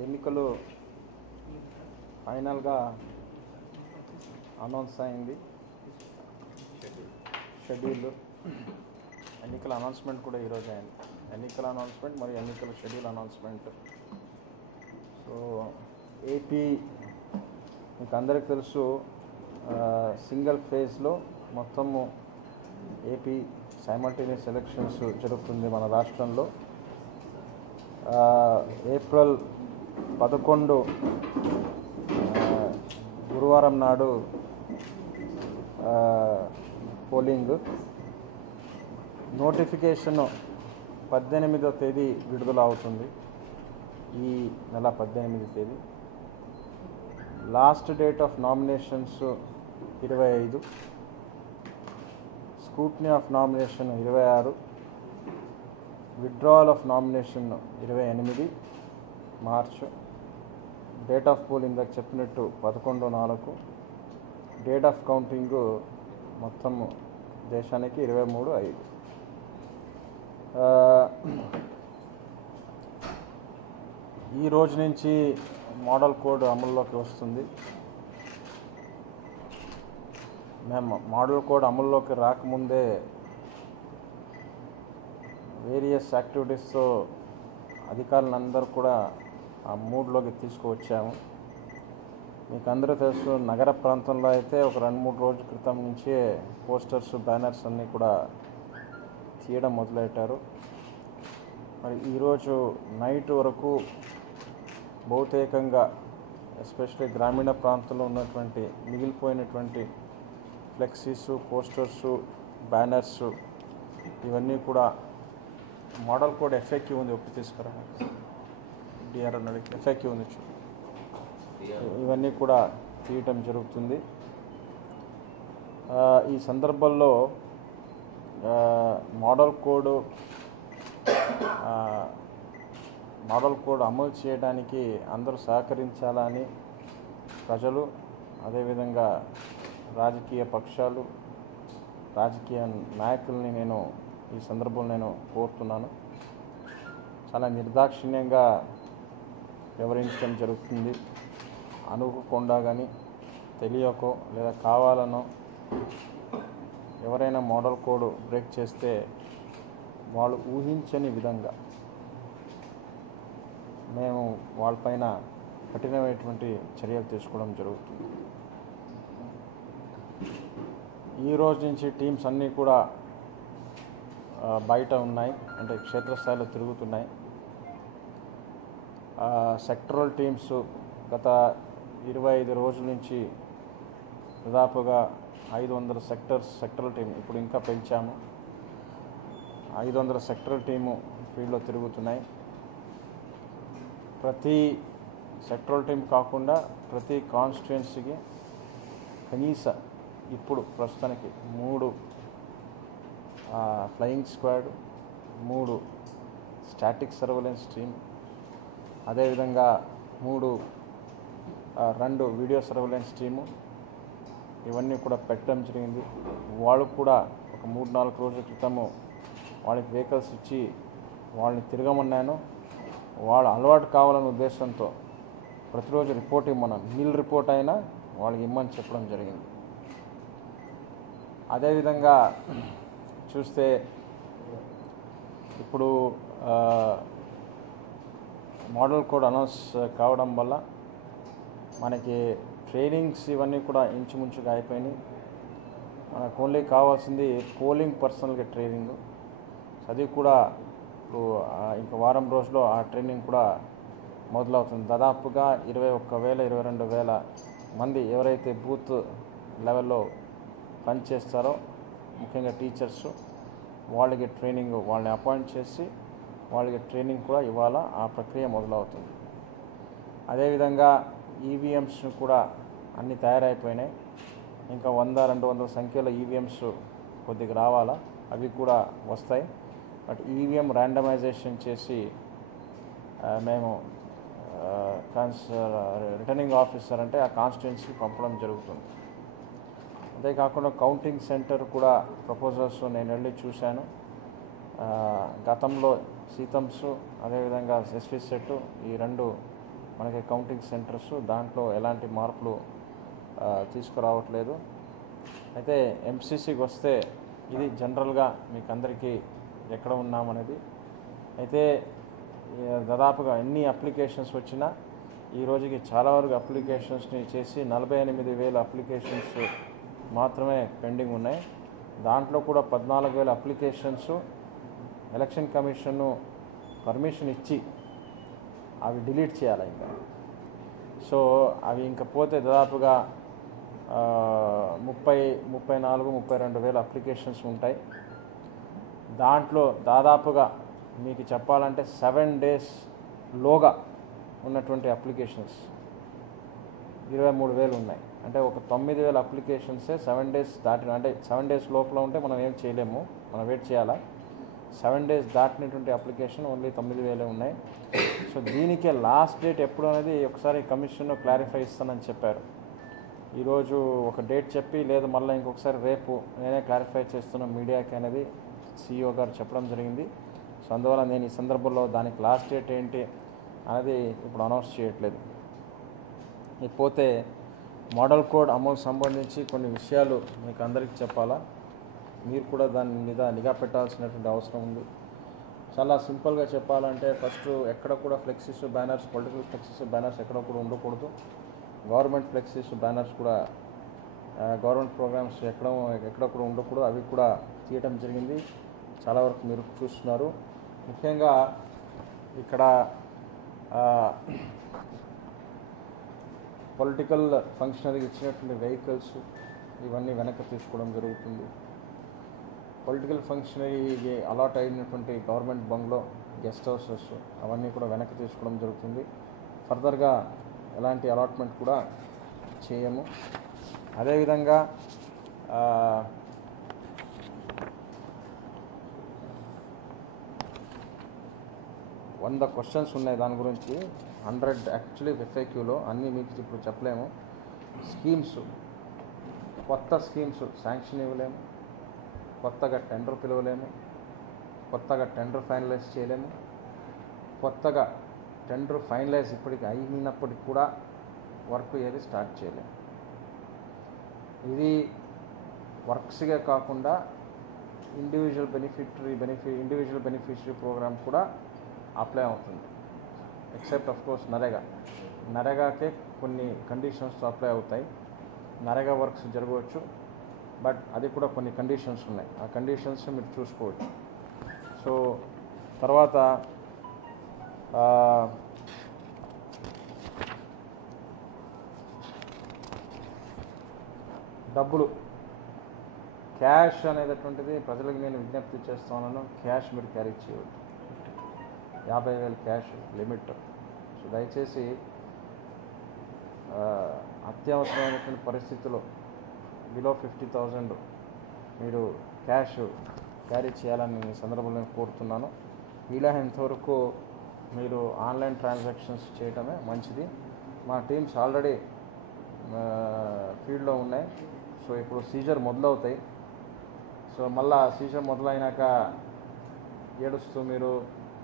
ఎన్నికలు ఫైనల్గా అనౌన్స్ అయింది. షెడ్యూల్ ఎన్నికల అనౌన్స్మెంట్ కూడా ఈరోజు అయింది. ఎన్నికల అనౌన్స్మెంట్ మరియు ఎన్నికల షెడ్యూల్ అనౌన్స్మెంట్. సో ఏపీ మీకు అందరికీ తెలుసు, సింగిల్ ఫేజ్లో మొత్తము ఏపీ సైమల్టేనియస్ ఎలక్షన్స్ జరుగుతుంది మన రాష్ట్రంలో. ఏప్రిల్ 11 గురువారం నాడు పోలింగ్. నోటిఫికేషన్ 18వ తేదీ విడుదల అవుతుంది. ఈ నెల 18వ తేదీ. Last date of nominations 25, scrutiny of nomination 26, withdrawal of nomination 28 March. Date of polling దాకా చెప్పినట్టు 11/4. డేట్ ఆఫ్ కౌంటింగ్ మొత్తం దేశానికి 23/5. ఈ రోజు నుంచి మోడల్ కోడ్ అమల్లోకి వస్తుంది. మేము మోడల్ కోడ్ అమల్లోకి రాకముందే వేరియస్ యాక్టివిటీస్తో అధికారులందరూ కూడా ఆ మూడ్లోకి తీసుకువచ్చాము. మీకు అందరూ తెలుసు, నగర ప్రాంతంలో అయితే ఒక 2-3 రోజుల క్రితం నుంచే పోస్టర్స్, బ్యానర్స్ అన్నీ కూడా తీయడం మొదలెట్టారు. మరి ఈరోజు నైట్ వరకు బహుతేకంగా ఎస్పెషల్లీ గ్రామీణ ప్రాంతంలో ఉన్నటువంటి మిగిలిపోయినటువంటి ఫ్లెక్సీసు, పోస్టర్సు, బ్యానర్సు ఇవన్నీ కూడా మోడల్ కోడ్ ఎఫ్ఏక్యూ ఉంది, ఒకటి తీసుకురా డిఆర్ అన్నది ఎఫ్ఏక్యూ ఉంది, ఇవన్నీ కూడా తీయటం జరుగుతుంది. ఈ సందర్భంలో మోడల్ కోడ్ అమలు చేయడానికి అందరూ సహకరించాలని ప్రజలు, అదేవిధంగా రాజకీయ పక్షాలు, రాజకీయ నాయకుల్ని నేను ఈ సందర్భంలో కోరుతున్నాను. చాలా నిర్దాక్షిణ్యంగా వ్యవహరించడం జరుగుతుంది. అనుకోకుండా కానీ తెలియకో లేదా కావాలనో ఎవరైనా మోడల్ కోడ్ బ్రేక్ చేస్తే వాళ్ళు ఊహించని విధంగా మేము వాళ్ళపైన కఠినమైనటువంటి చర్యలు తీసుకోవడం జరుగుతుంది. ఈ రోజు నుంచి టీమ్స్ అన్నీ కూడా బయట ఉన్నాయి, అంటే క్షేత్రస్థాయిలో తిరుగుతున్నాయి. సెక్టరల్ టీమ్స్ గత 25 రోజుల నుంచి దాదాపుగా 500 సెక్టరల్ టీం, ఇప్పుడు ఇంకా పెంచాము, 500 సెక్టరల్ టీము ఫీల్డ్లో తిరుగుతున్నాయి. ప్రతి సెక్టరల్ టీం కాకుండా ప్రతి కాన్స్టిట్యుయెన్సీకి కనీస ఇప్పుడు ప్రస్తుతానికి 3 flying squad, 3 static surveillance team, అదేవిధంగా 2 వీడియో సర్వేలెన్స్ టీము ఇవన్నీ కూడా పెట్టడం జరిగింది. వాళ్ళు కూడా ఒక 3-4 రోజుల క్రితము వాళ్ళకి వెహికల్స్ ఇచ్చి వాళ్ళని తిరగమన్నాను. వాళ్ళు అలవాటు కావాలనే ఉద్దేశంతో ప్రతిరోజు రిపోర్ట్ ఇమ్మన్నాను. నీల్ రిపోర్ట్ అయినా వాళ్ళకి ఇమ్మని చెప్పడం జరిగింది. అదేవిధంగా చూస్తే ఇప్పుడు మోడల్ కోడ్ అనౌన్స్ కావడం వల్ల మనకి ట్రైనింగ్స్ ఇవన్నీ కూడా ఇంచుమించుగా అయిపోయినాయి. మనకు ఓన్లీ కావాల్సింది పోలింగ్ పర్సనల్గా ట్రైనింగ్. అది కూడా ఇప్పుడు ఇంక వారం రోజుల్లో ఆ ట్రైనింగ్ కూడా మొదలవుతుంది. దాదాపుగా 21,000-22,000 మంది ఎవరైతే బూత్ లెవెల్లో పనిచేస్తారో, ముఖ్యంగా టీచర్స్, వాళ్ళకి ట్రైనింగ్, వాళ్ళని అపాయింట్ చేసి వాళ్ళకి ట్రైనింగ్ కూడా ఇవాళ ఆ ప్రక్రియ మొదలవుతుంది. అదేవిధంగా ఈవీఎంస్ కూడా అన్నీ తయారైపోయినాయి. ఇంకా 100-200 సంఖ్యలో ఈవీఎంస్ కొద్దిగా రావాలా, అవి కూడా వస్తాయి. బట్ ఈవీఎం ర్యాండమైజేషన్ చేసి మేము రిటర్నింగ్ ఆఫీసర్ అంటే ఆ కాన్స్టిట్యుయెన్సీకి పంపడం జరుగుతుంది. అంతేకాకుండా కౌంటింగ్ సెంటర్ కూడా ప్రపోజల్స్ నేను వెళ్ళి చూశాను. గతంలో సీతమ్స్, అదేవిధంగా ఎస్వి సెట్, ఈ 2 మనకి కౌంటింగ్ సెంటర్స్, దాంట్లో ఎలాంటి మార్పులు తీసుకురావట్లేదు. అయితే ఎంసీసీకి వస్తే ఇది జనరల్గా మీకు అందరికీ ఎక్కడ ఉన్నామనేది. అయితే దాదాపుగా ఎన్ని అప్లికేషన్స్ వచ్చినా ఈ రోజుకి చాలా వరకు అప్లికేషన్స్ని చేసి 48,000 అప్లికేషన్స్ మాత్రమే పెండింగ్ ఉన్నాయి. దాంట్లో కూడా 14,000 అప్లికేషన్స్ ఎలక్షన్ కమిషన్ పర్మిషన్ ఇచ్చి అవి డిలీట్ చేయాలి ఇంకా. సో అవి ఇంకా పోతే దాదాపుగా 32,000 అప్లికేషన్స్ ఉంటాయి. దాంట్లో దాదాపుగా మీకు చెప్పాలంటే 7 days లోగా ఉన్నటువంటి అప్లికేషన్స్ 23,000 ఉన్నాయి. అంటే ఒక 9,000 అప్లికేషన్సే 7 days దాటిన, అంటే 7 days లోపల ఉంటే మనం ఏం చేయలేము, మనం వెయిట్ చేయాలా. 7 days దాటినటువంటి అప్లికేషన్ ఓన్లీ 9,000 ఉన్నాయి. సో దీనికే లాస్ట్ డేట్ ఎప్పుడు అనేది ఒకసారి కమిషన్ క్లారిఫై ఇస్తానని చెప్పారు. ఈరోజు ఒక డేట్ చెప్పి, లేదు మళ్ళీ ఇంకొకసారి రేపు నేనే క్లారిఫై చేస్తున్న మీడియాకి అనేది CEO గారు చెప్పడం జరిగింది. సో అందువల్ల నేను ఈ సందర్భంలో దానికి లాస్ట్ డేట్ ఏంటి అనేది ఇప్పుడు అనౌన్స్ చేయట్లేదు. ఇకపోతే మోడల్ కోడ్ అమలు సంబంధించి కొన్ని విషయాలు మీకు అందరికీ చెప్పాలా, మీరు కూడా దాని మీద నిఘా పెట్టాల్సినటువంటి అవసరం ఉంది. చాలా సింపుల్గా చెప్పాలంటే ఫస్ట్ ఎక్కడ కూడా flexies, banners, political flexies, banners ఎక్కడ కూడా ఉండకూడదు. గవర్నమెంట్ ఫ్లెక్సీస్, బ్యానర్స్ కూడా, గవర్నమెంట్ ప్రోగ్రామ్స్ ఎక్కడ కూడా ఉండకూడదు. అవి కూడా తీయటం జరిగింది. చాలా వరకు మీరు చూస్తున్నారు. ముఖ్యంగా ఇక్కడ పొలిటికల్ ఫంక్షనరీకి ఇచ్చినటువంటి వెహికల్స్ ఇవన్నీ వెనక్కి తీసుకోవడం జరుగుతుంది. పొలిటికల్ ఫంక్షనరీకి అలాట్ అయినటువంటి గవర్నమెంట్ బంగ్లో, గెస్ట్ హౌసెస్ అవన్నీ కూడా వెనక్కి తీసుకోవడం జరుగుతుంది. ఫర్దర్గా ఎలాంటి అలాట్మెంట్ కూడా చేయము. అదేవిధంగా 100 క్వశ్చన్స్ ఉన్నాయి దాని గురించి. 100 యాక్చువల్లీ FAQలో అన్నీ మీకు ఇప్పుడు చెప్పలేము. స్కీమ్స్, కొత్త స్కీమ్స్ శాంక్షన్ ఇవ్వలేము, కొత్తగా టెండర్ పిలవలేము, కొత్తగా టెండర్ ఫైనలైజ్ చేయలేము, కొత్తగా టెండర్ ఫైనలైజ్ ఇప్పటికి అయినప్పటికి కూడా వర్క్ ఏది స్టార్ట్ చేయలేము. ఇది వర్క్స్గా కాకుండా ఇండివిజువల్ బెనిఫిషరీ ప్రోగ్రామ్ కూడా అప్లై అవుతుంది. ఎక్సెప్ట్ ఆఫ్ కోర్స్ నరేగాకే కొన్ని కండిషన్స్తో అప్లై అవుతాయి. నరేగా వర్క్స్ జరగవచ్చు, బట్ అది కూడా కొన్ని కండిషన్స్ ఉన్నాయి. ఆ కండిషన్స్ మీరు చూసుకోవచ్చు. సో తర్వాత డబ్బులు, క్యాష్ అనేటటువంటిది ప్రజలకు నేను విజ్ఞప్తి చేస్తున్నాను. క్యాష్ మీరు క్యారీ చేయవద్దు. 50,000 క్యాష్ లిమిట్. సో దయచేసి అత్యవసరమైనటువంటి పరిస్థితుల్లో బిలో 50,000 మీరు క్యాష్ క్యారీ చేయాలని ఈ సందర్భంలో కోరుతున్నాను. వీలైనంతవరకు మీరు ఆన్లైన్ ట్రాన్సాక్షన్స్ చేయటమే మంచిది. మా టీమ్స్ ఆల్రెడీ ఫీల్డ్లో ఉన్నాయి. సో ఇప్పుడు సీజర్ మొదలవుతాయి. సో మళ్ళా సీజర్ మొదలైనాక ఏడుస్తూ మీరు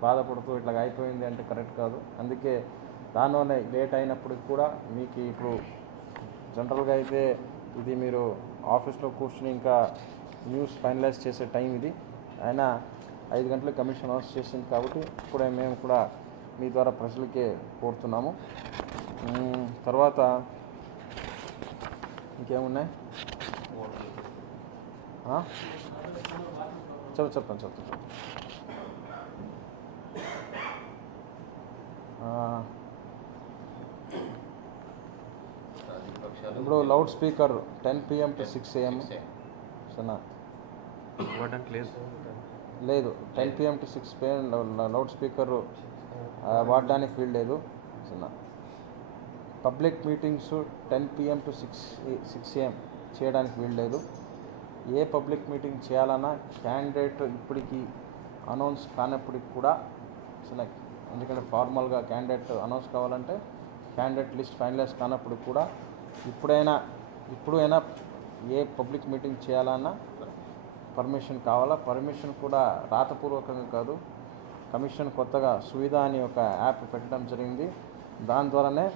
బాధపడుతూ ఇట్లా అయిపోయింది అంటే కరెక్ట్ కాదు. అందుకే దానిలోనే లేట్ అయినప్పటికి కూడా మీకు ఇప్పుడు జనరల్గా అయితే ఇది మీరు ఆఫీస్లో కూర్చుని ఇంకా న్యూస్ ఫైనలైజ్ చేసే టైం ఇది. అయినా 5 గంటలకు కమిషన్ అనౌన్స్ చేసింది కాబట్టి ఇప్పుడే మేము కూడా మీ ద్వారా ప్రజలకే కోరుతున్నాము. తర్వాత ఇంకేమున్నాయి చెప్తాను. ఇప్పుడు loud speaker 10 PM to 6 AM సరేనా? లేదు, 10 PM to 6 PM loud speaker వాడడానికి వీలు లేదు సరేనా? Public meetings 10 PM to 6 AM చేయడానికి వీలు లేదు. ఏ పబ్లిక్ మీటింగ్ చేయాలన్నా క్యాండిడేట్ ఇప్పటికీ అనౌన్స్ కానప్పటికి కూడా ఎందుకంటే ఫార్మల్గా క్యాండిడేట్ అనౌన్స్ కావాలంటే క్యాండిడేట్ లిస్ట్ ఫైనలైజ్ కానప్పటికి కూడా ఇప్పుడైనా ఏ పబ్లిక్ మీటింగ్ చేయాలన్నా పర్మిషన్ కావాలా. పర్మిషన్ కూడా రాతపూర్వకంగా కాదు, కమిషన్ కొత్తగా సువిధ అని ఒక యాప్ పెట్టడం జరిగింది. దాని ద్వారానే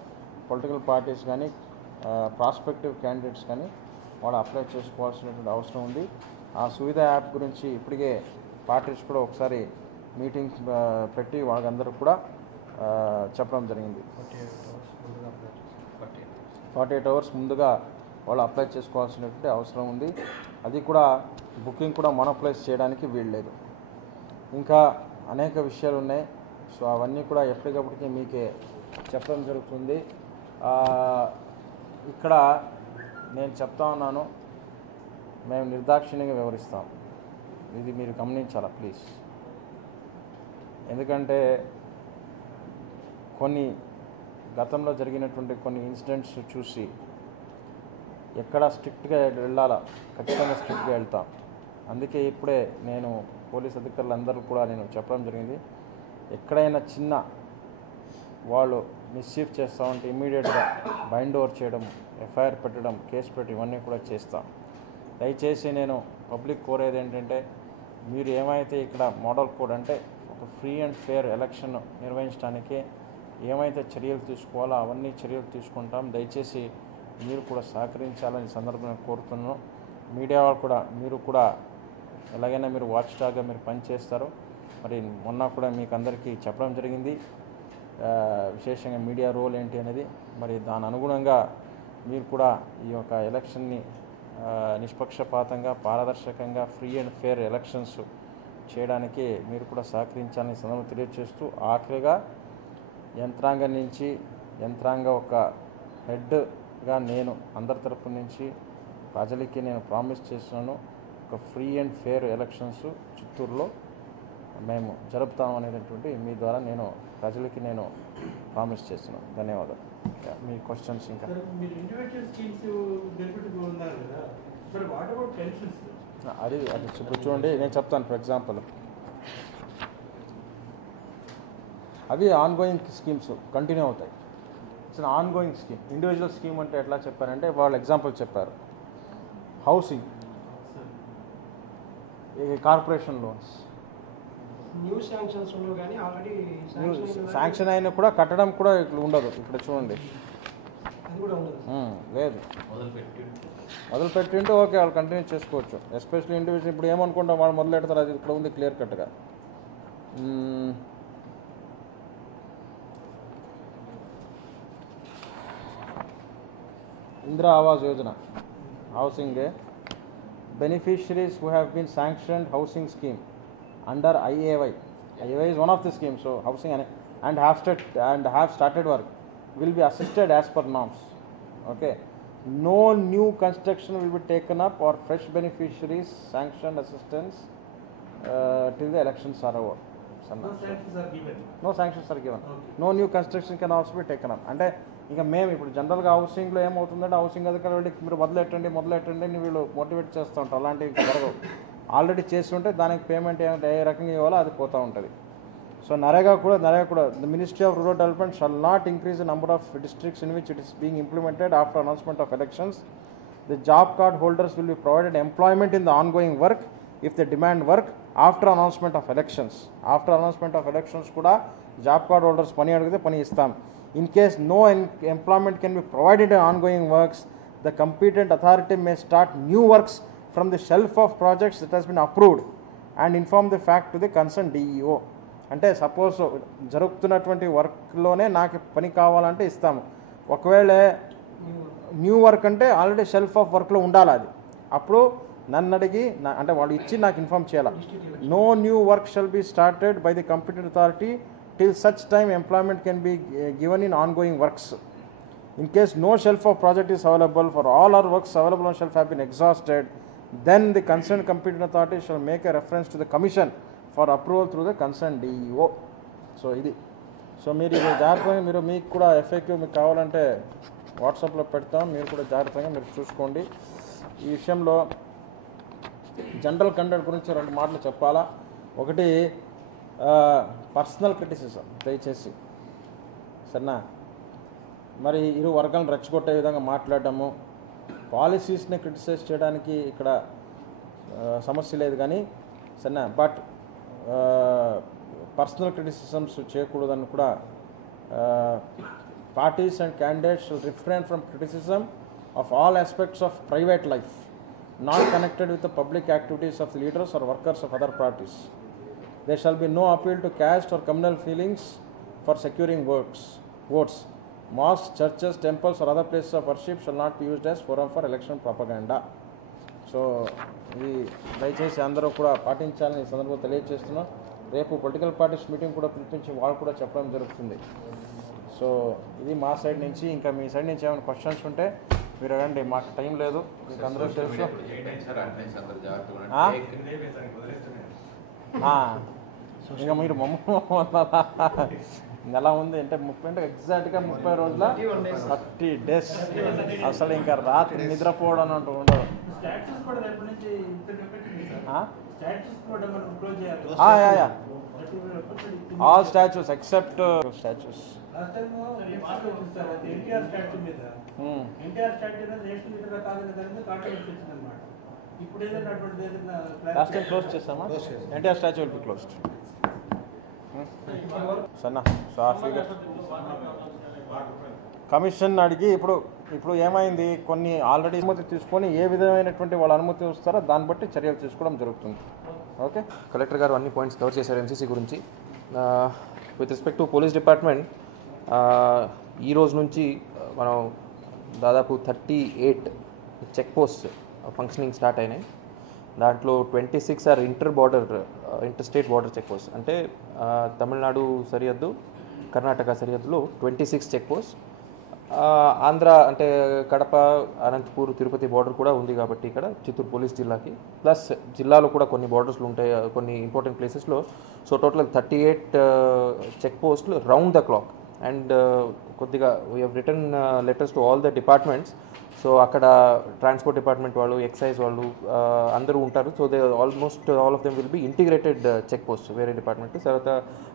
పొలిటికల్ పార్టీస్ కానీ ప్రాస్పెక్టివ్ క్యాండిడేట్స్ కానీ వాళ్ళు అప్లై చేసుకోవాల్సినటువంటి అవసరం ఉంది. ఆ సువిధ యాప్ గురించి ఇప్పటికే పార్టీస్ కూడా ఒకసారి మీటింగ్స్ పెట్టి వాళ్ళందరూ కూడా చెప్పడం జరిగింది. 48 hours ముందుగా వాళ్ళు అప్లై చేసుకోవాల్సినటువంటి అవసరం ఉంది. అది కూడా బుకింగ్ కూడా మోనోప్లైజ్ చేయడానికి వీల్లేదు. ఇంకా అనేక విషయాలు ఉన్నాయి. సో అవన్నీ కూడా ఎప్పటికప్పటికి మీకే చెప్పడం జరుగుతుంది. ఇక్కడ నేను చెప్తా ఉన్నాను, మేము నిర్దాక్షిణ్యంగా వివరిస్తాం. ఇది మీరు గమనించాలా ప్లీజ్. ఎందుకంటే కొన్ని గతంలో జరిగినటువంటి కొన్ని ఇన్సిడెంట్స్ చూసి ఎక్కడ స్ట్రిక్ట్గా వెళ్ళాలా ఖచ్చితంగా స్ట్రిక్ట్గా వెళ్తాం. అందుకే ఇప్పుడే నేను పోలీస్ అధికారులందరూ కూడా నేను చెప్పడం జరిగింది, ఎక్కడైనా చిన్న వాళ్ళు మిస్చీఫ్ చేస్తూ ఉంటే ఇమ్మీడియట్గా బైండ్ ఓవర్ చేయడం, ఎఫ్ఐఆర్ పెట్టడం, కేసు పెట్టి ఇవన్నీ కూడా చేస్తాం. దయచేసి నేను పబ్లిక్ కోరేది ఏంటంటే, మీరు ఏమైతే ఇక్కడ మోడల్ కోడ్ అంటే ఒక ఫ్రీ అండ్ ఫెయిర్ ఎలక్షన్ నిర్వహించడానికి ఏమైతే చర్యలు తీసుకోవాలో అవన్నీ చర్యలు తీసుకుంటాం. దయచేసి మీరు కూడా సహకరించాలని సందర్భంగా కోరుతున్నాను. మీడియా వాళ్ళు కూడా మీరు కూడా ఎలాగైనా మీరు వాచ్ డాగ్గా మీరు పనిచేస్తారు. మరి మొన్న కూడా మీకు అందరికీ చెప్పడం జరిగింది విశేషంగా మీడియా రోల్ ఏంటి అనేది. మరి దాని అనుగుణంగా మీరు కూడా ఈ యొక్క ఎలక్షన్ని నిష్పక్షపాతంగా పారదర్శకంగా ఫ్రీ అండ్ ఫెయిర్ ఎలక్షన్స్ చేయడానికి మీరు కూడా సహకరించాలని సందర్భంగా తెలియజేస్తూ, ఆఖరిగా యంత్రాంగ ఒక హెడ్గా నేను అందరి తరపు నుంచి ప్రజలకి నేను ప్రామిస్ చేస్తున్నాను, ఒక ఫ్రీ అండ్ ఫెయిర్ ఎలక్షన్స్ చిత్తూరులో మేము జరుపుతాం అనేటటువంటి మీ ద్వారా నేను ప్రజలకి నేను ప్రామిస్ చేస్తున్నాను. ధన్యవాదాలు. మీ క్వశ్చన్స్ ఇంకా అది ఇప్పుడు చూడండి, నేను చెప్తాను. ఫర్ ఎగ్జాంపుల్ అవి ఆన్గోయింగ్ స్కీమ్స్ కంటిన్యూ అవుతాయి. It's ongoing scheme. Individual scheme అంటే ఎట్లా చెప్పారంటే వాళ్ళు ఎగ్జాంపుల్ చెప్పారు, housing, corporation loans, new sanctions ఉండవు కానీ ఆల్రెడీ శాంక్షన్ అయినా కూడా కట్టడం కూడా ఇక్కడ ఉండదు. ఇక్కడ చూడండి, అది కూడా ఉండదు. లేదు, మొదలుపెట్టింటే ఓకే వాళ్ళు కంటిన్యూ చేసుకోవచ్చు. ఎస్పెషల్లీ ఇండివిజువల్ ఇప్పుడు ఏమనుకుంటాం వాళ్ళు మొదలు పెడతారు, అది ఇక్కడ ఉంది క్లియర్ కట్గా. Indira Awas Yojana housing beneficiaries who have been sanctioned housing scheme under IAY. IAY is one of the schemes, so housing and have started work will be assisted as per norms. Okay, no new construction will be taken up or fresh beneficiaries sanctioned assistance till the elections are over. No sanctions are given. Okay. No new construction can also be taken up. అంటే ఇంకా మేము ఇప్పుడు జనరల్గా హౌసింగ్లో ఏమవుతుందంటే housing అధికారులు వెళ్ళి మీరు మొదలెట్టండి వీళ్ళు మోటివేట్ చేస్తూ ఉంటారు. అలాంటివి ఇంకా జరగవు. ఆల్రెడీ చేసి ఉంటే దానికి పేమెంట్ ఏమంటే ఏ రకంగా ఇవ్వాలో అది పోతూ ఉంటుంది. సో నరేగా కూడా the ministry of rural development shall not increase the number of districts in which it is being implemented after announcement of elections. The job card holders will be provided employment in the ongoing work if they demand work after announcement of elections. After announcement of elections kuda job card holders pani adugite pani istam. In case no employment can be provided in ongoing works, the competent authority may start new works from the shelf of projects that has been approved and inform the fact to the concerned DEO. అంటే suppose జరుగుతున్నటువంటి వర్క్లోనే నాకు పని కావాలంటే ఇస్తాము. ఒకవేళ new work అంటే already shelf of వర్క్లో ఉండాలి. అది అప్పుడు నన్ను అడిగి అంటే వాళ్ళు ఇచ్చి నాకు ఇన్ఫార్మ్ చేయాలి. No new work shall be started by the competent authority till such time employment can be given in ongoing works. In case no shelf of project is available for all our works available on shelf have been exhausted, then the concern competent authority shall make a reference to the commission for approval through the concern DEO. So ఇది. So మీరు ఇది జాగ్రత్తగా మీకు కూడా FAQ మీకు కావాలంటే వాట్సాప్లో పెడతాం. మీరు కూడా జాగ్రత్తగా మీరు చూసుకోండి. ఈ విషయంలో జనరల్ కండక్ట్ గురించి 2 మాటలు చెప్పాలా. ఒకటి పర్సనల్ క్రిటిసిజం దయచేసి సరేనా. మరి ఇరు వర్గాలను రెచ్చగొట్టే విధంగా మాట్లాడటము, పాలసీస్ని క్రిటిసైజ్ చేయడానికి ఇక్కడ సమస్య లేదు కానీ సరేనా. బట్ పర్సనల్ క్రిటిసిజమ్స్ చేయకూడదని కూడా parties and candidates shall refrain from criticism of all aspects of private life not connected with the public activities of the leaders or workers of other parties. There shall be no appeal to caste or communal feelings for securing votes. Mosques, churches, temples or other places of worship shall not be used as forum for election propaganda. So ఇది దయచేసి అందరూ కూడా పాటించాలని ఈ సందర్భంగా తెలియజేస్తున్నాం. రేపు political parties meeting కూడా పిలిపించి వాళ్ళు కూడా చెప్పడం జరుగుతుంది. సో ఇది మా సైడ్ నుంచి. ఇంకా మీ సైడ్ నుంచి ఏమైనా క్వశ్చన్స్ ఉంటే మీరు రండి, మాకు టైం లేదు, మీకు అందరూ తెలుసు. ఇంకా మీరు ఎలా ఉంది అంటే 30 అంటే ఎగ్జాక్ట్గా 30 రోజుల 30 days అసలు ఇంకా రాత్రి నిద్రపోవడం అంటూ ఉండదు. All statues except statues. Last time close చేస్తామా? NTR statue will be closed. సన్నా సాఫీగా కమిషన్ అడిగి ఇప్పుడు ఏమైంది, కొన్ని ఆల్రెడీ అనుమతి తీసుకొని ఏ విధమైనటువంటి వాళ్ళ అనుమతి వస్తారో దాన్ని బట్టి చర్యలు తీసుకోవడం జరుగుతుంది. ఓకే, కలెక్టర్ గారు అన్ని పాయింట్స్ కవర్ చేశారు ఎన్సీసీ గురించి. With respect to police department, ఈ రోజు నుంచి మనం దాదాపు 38 చెక్ పోస్ట్ ఫంక్షనింగ్ స్టార్ట్ అయినాయి. దాంట్లో 26 are inter state border check post. అంటే తమిళనాడు సరిహద్దు, కర్ణాటక సరిహద్దులో 26 చెక్ పోస్ట్. ఆంధ్ర అంటే కడప, అనంతపూర్, తిరుపతి బార్డర్ కూడా ఉంది కాబట్టి ఇక్కడ చిత్తూరు పోలీస్ జిల్లాకి, ప్లస్ జిల్లాలో కూడా కొన్ని బార్డర్స్లు ఉంటాయి కొన్ని ఇంపార్టెంట్ ప్లేసెస్లో. సో టోటల్ 38 చెక్ పోస్టులు రౌండ్ ద క్లాక్. అండ్ కొద్దిగా we have return letters to all the departments. So అక్కడ ట్రాన్స్పోర్ట్ డిపార్ట్మెంట్ వాళ్ళు, ఎక్సైజ్ వాళ్ళు అందరూ ఉంటారు. So they almost all of them will be integrated check post వేరే department. తర్వాత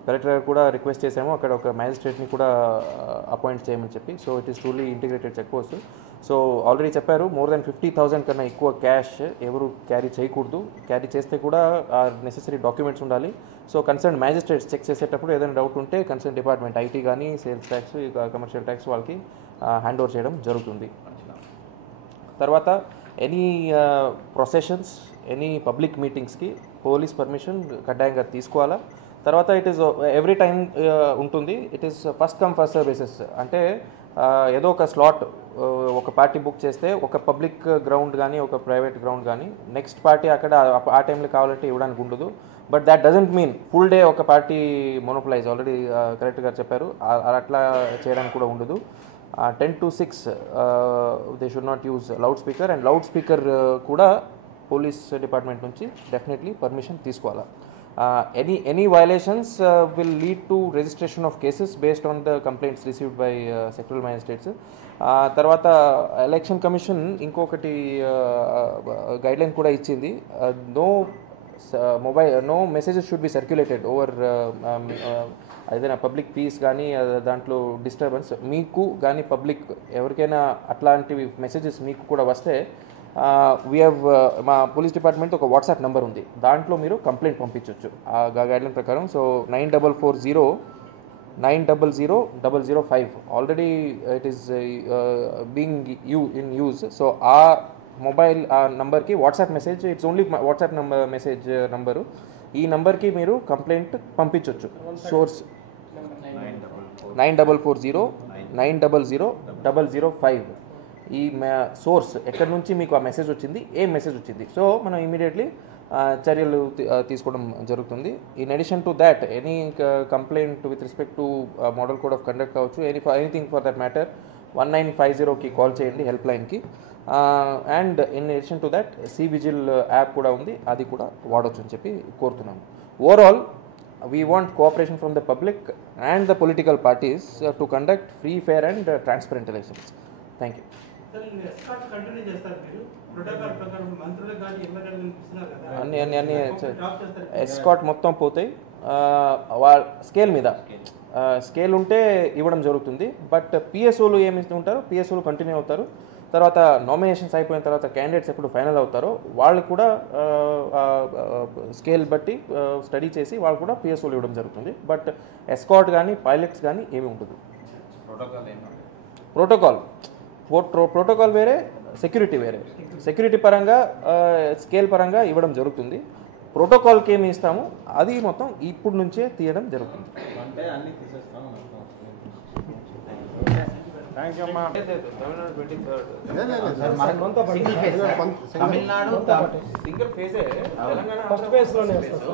collector గారు కూడా రిక్వెస్ట్ చేసాము అక్కడ ఒక మ్యాజిస్ట్రేట్ని కూడా అపాయింట్ చేయమని చెప్పి. So it is truly integrated check post. So already చెప్పారు, మోర్ దెన్ 50,000 కన్నా ఎక్కువ క్యాష్ ఎవరు క్యారీ చేయకూడదు. క్యారీ చేస్తే కూడా నెసెసరీ డాక్యుమెంట్స్ ఉండాలి. సో కన్సర్న్ మ్యాజిస్ట్రేట్స్ చెక్ చేసేటప్పుడు ఏదైనా డౌట్ ఉంటే కన్సర్న్ డిపార్ట్మెంట్, ఐటీ కానీ, సేల్స్ ట్యాక్స్, కమర్షియల్ ట్యాక్స్ వాళ్ళకి హ్యాండ్ ఓవర్ చేయడం జరుగుతుంది. తర్వాత ఎనీ ప్రొసెషన్స్, ఎనీ పబ్లిక్ మీటింగ్స్కి పోలీస్ పర్మిషన్ కడ్డాయంగా తీసుకోవాలా. తర్వాత ఇట్ ఈస్ ఎవ్రీ టైం ఉంటుంది. It is first come first serve basis. అంటే ఏదో ఒక స్లాట్ ఒక పార్టీ బుక్ చేస్తే ఒక పబ్లిక్ గ్రౌండ్ కానీ ఒక ప్రైవేట్ గ్రౌండ్ కానీ నెక్స్ట్ పార్టీ అక్కడ ఆ టైంలో కావాలంటే ఇవ్వడానికి ఉండదు. But that doesn't mean full day ఒక పార్టీ మోనోపలైజ్. ఆల్రెడీ కరెక్ట్ గారు చెప్పారు, అట్లా చేయడానికి కూడా ఉండదు. 10 to 6 they should not use loud speaker. And loud speaker కూడా పోలీస్ డిపార్ట్మెంట్ నుంచి డెఫినెట్లీ పర్మిషన్ తీసుకోవాలా. Any violations will lead to registration of cases based on the complaints received by sectoral magistrates. తర్వాత ఎలక్షన్ కమిషన్ ఇంకొకటి guideline కూడా ఇచ్చింది. No messages should be circulated over ఏదైనా public peace కానీ దాంట్లో disturbance మీకు కానీ పబ్లిక్ ఎవరికైనా అట్లాంటివి మెసేజెస్ మీకు కూడా వస్తే వీ హ్యావ్ మా పోలీస్ డిపార్ట్మెంట్ ఒక వాట్సాప్ నెంబర్ ఉంది, దాంట్లో మీరు కంప్లైంట్ పంపించవచ్చు ఆ గైడ్లైన్ ప్రకారం. So 9440900005 already it is being in use. So ఆ మొబైల్ ఆ నంబర్కి WhatsApp message, it's only WhatsApp message number. ఈ నంబర్కి మీరు కంప్లైంట్ పంపించవచ్చు. సోర్స్ 9440900005. ఈ సోర్స్ ఎక్కడి నుంచి మీకు ఆ మెసేజ్ వచ్చింది, ఏం మెసేజ్ వచ్చింది, సో మనం ఇమీడియట్లీ చర్యలు తీసుకోవడం జరుగుతుంది. In addition to that any complaint with respect to model code of conduct కావచ్చు, ఎనీథింగ్ ఫర్ దట్ మ్యాటర్ 1950కి కాల్ చేయండి హెల్ప్ లైన్కి. And in addition to that cVIGIL app కూడా ఉంది, అది కూడా వాడవచ్చు అని చెప్పి కోరుతున్నాము. Overall we want cooperation from the public and the political parties to conduct free, fair and transparent elections. Thank you. అన్ని ఎస్కాట్ మొత్తం పోతాయి. స్కేల్ మీద స్కేల్ ఉంటే ఇవ్వడం జరుగుతుంది. బట్ పిఎస్ఓలు ఏమి ఉంటారు, పిఎస్ఓలు కంటిన్యూ అవుతారు. తర్వాత నామినేషన్స్ అయిపోయిన తర్వాత క్యాండిడేట్స్ ఎప్పుడు ఫైనల్ అవుతారో వాళ్ళు కూడా స్కేల్ బట్టి స్టడీ చేసి వాళ్ళు కూడా పిఎస్ఓలు ఇవ్వడం జరుగుతుంది. బట్ ఎస్కాట్ కానీ పైలట్స్ కానీ ఏమి ఉండదు. ప్రోటోకాల్ వేరే, సెక్యూరిటీ వేరే. సెక్యూరిటీ పరంగా స్కేల్ పరంగా ఇవ్వడం జరుగుతుంది. ప్రోటోకాల్కి ఏమి ఇస్తామో అది మొత్తం ఇప్పుడు నుంచే తీయడం జరుగుతుంది. థ్యాంక్ యూ అమ్మా. తమిళనాడు సింగిల్ ఫేజే, తెలంగాణ ఫస్ట్ ఫేజ్లోనే వస్తుంది.